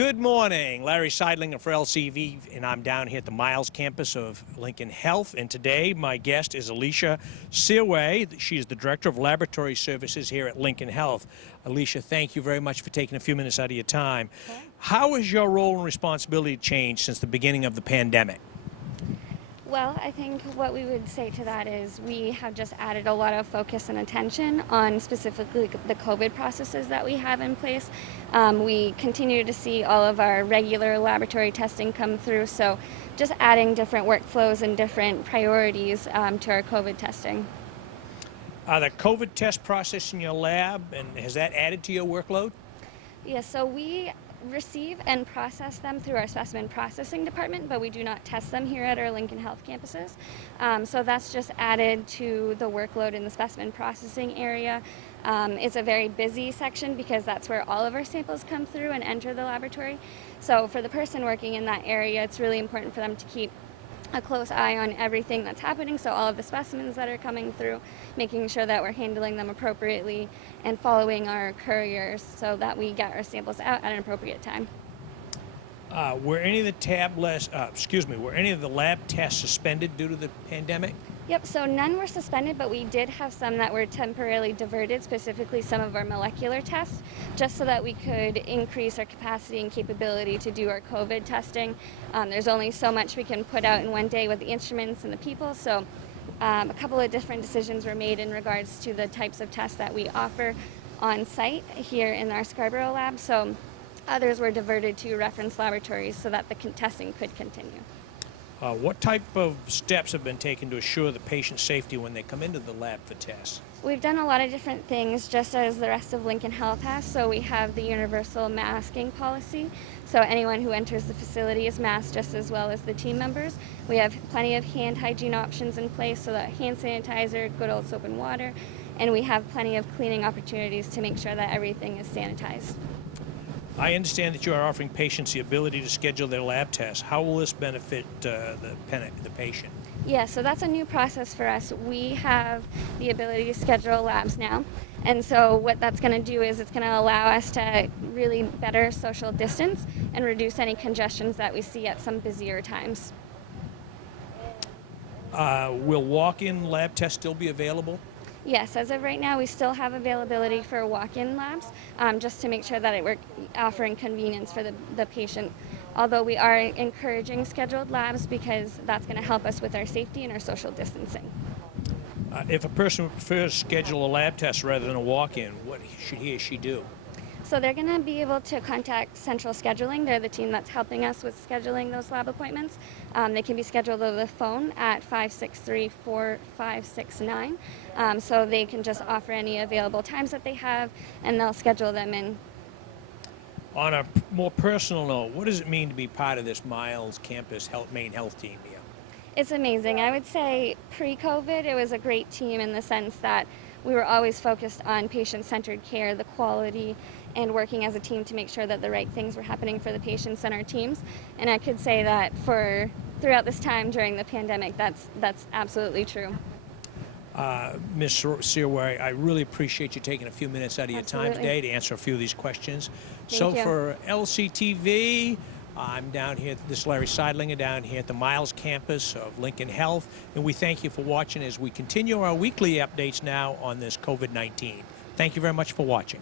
Good morning, Larry Seidlinger for LCV, and I'm down here at the Miles campus of Lincoln Health. And today, my guest is Alicia Searway. She's the Director of Laboratory Services here at Lincoln Health. Alicia, thank you very much for taking a few minutes out of your time. Okay. How has your role and responsibility changed since the beginning of the pandemic? Well, I think what we would say to that is we have just added a lot of focus and attention on specifically the COVID processes that we have in place. We continue to see all of our regular laboratory testing come through, so just adding different workflows and different priorities to our COVID testing. The COVID test process in your lab, and has that added to your workload? Yeah, so we receive and process them through our specimen processing department, but we do not test them here at our Lincoln Health campuses. So that's just added to the workload in the specimen processing area. It's a very busy section because that's where all of our samples come through and enter the laboratory. So for the person working in that area, it's really important for them to keep a close eye on everything that's happening, so all of the specimens that are coming through, making sure that we're handling them appropriately and following our couriers so that we get our samples out at an appropriate time. Were any of the lab tests suspended due to the pandemic? Yep, so none were suspended, but we did have some that were temporarily diverted, specifically some of our molecular tests, just so that we could increase our capacity and capability to do our COVID testing. There's only so much we can put out in one day with the instruments and the people, so a couple of different decisions were made in regards to the types of tests that we offer on site here in our Scarborough lab. So others were diverted to reference laboratories so that the testing could continue. What type of steps have been taken to assure the patient's safety when they come into the lab for tests? We've done a lot of different things, just as the rest of Lincoln Health has. So we have the universal masking policy. So anyone who enters the facility is masked just as well as the team members. We have plenty of hand hygiene options in place, so that hand sanitizer, good old soap and water, and we have plenty of cleaning opportunities to make sure that everything is sanitized. I understand that you are offering patients the ability to schedule their lab tests. How will this benefit the patient? Yeah, so that's a new process for us. We have the ability to schedule labs now. And so what that's going to do is it's going to allow us to really better social distance and reduce any congestions that we see at some busier times. Will walk-in lab tests still be available? Yes, as of right now, we still have availability for walk-in labs, just to make sure that we're offering convenience for the patient. Although we are encouraging scheduled labs because that's going to help us with our safety and our social distancing. If a person would prefer to schedule a lab test rather than a walk-in, what should he or she do? So they're going to be able to contact Central Scheduling. They're the team that's helping us with scheduling those lab appointments. They can be scheduled over the phone at 563-4569. So they can just offer any available times that they have, and they'll schedule them in. On a more personal note, what does it mean to be part of this Miles campus main health team here? It's amazing. I would say pre-COVID, it was a great team in the sense that we were always focused on patient-centered care, the quality, and working as a team to make sure that the right things were happening for the patients and our teams. And I could say that throughout this time during the pandemic, that's absolutely true. Ms. Searway, I really appreciate you taking a few minutes out of your time today to answer a few of these questions. Thank you. For LCTV, I'm down here, this is Larry Seidlinger down here at the Miles campus of Lincoln Health, and we thank you for watching as we continue our weekly updates now on this COVID-19. Thank you very much for watching.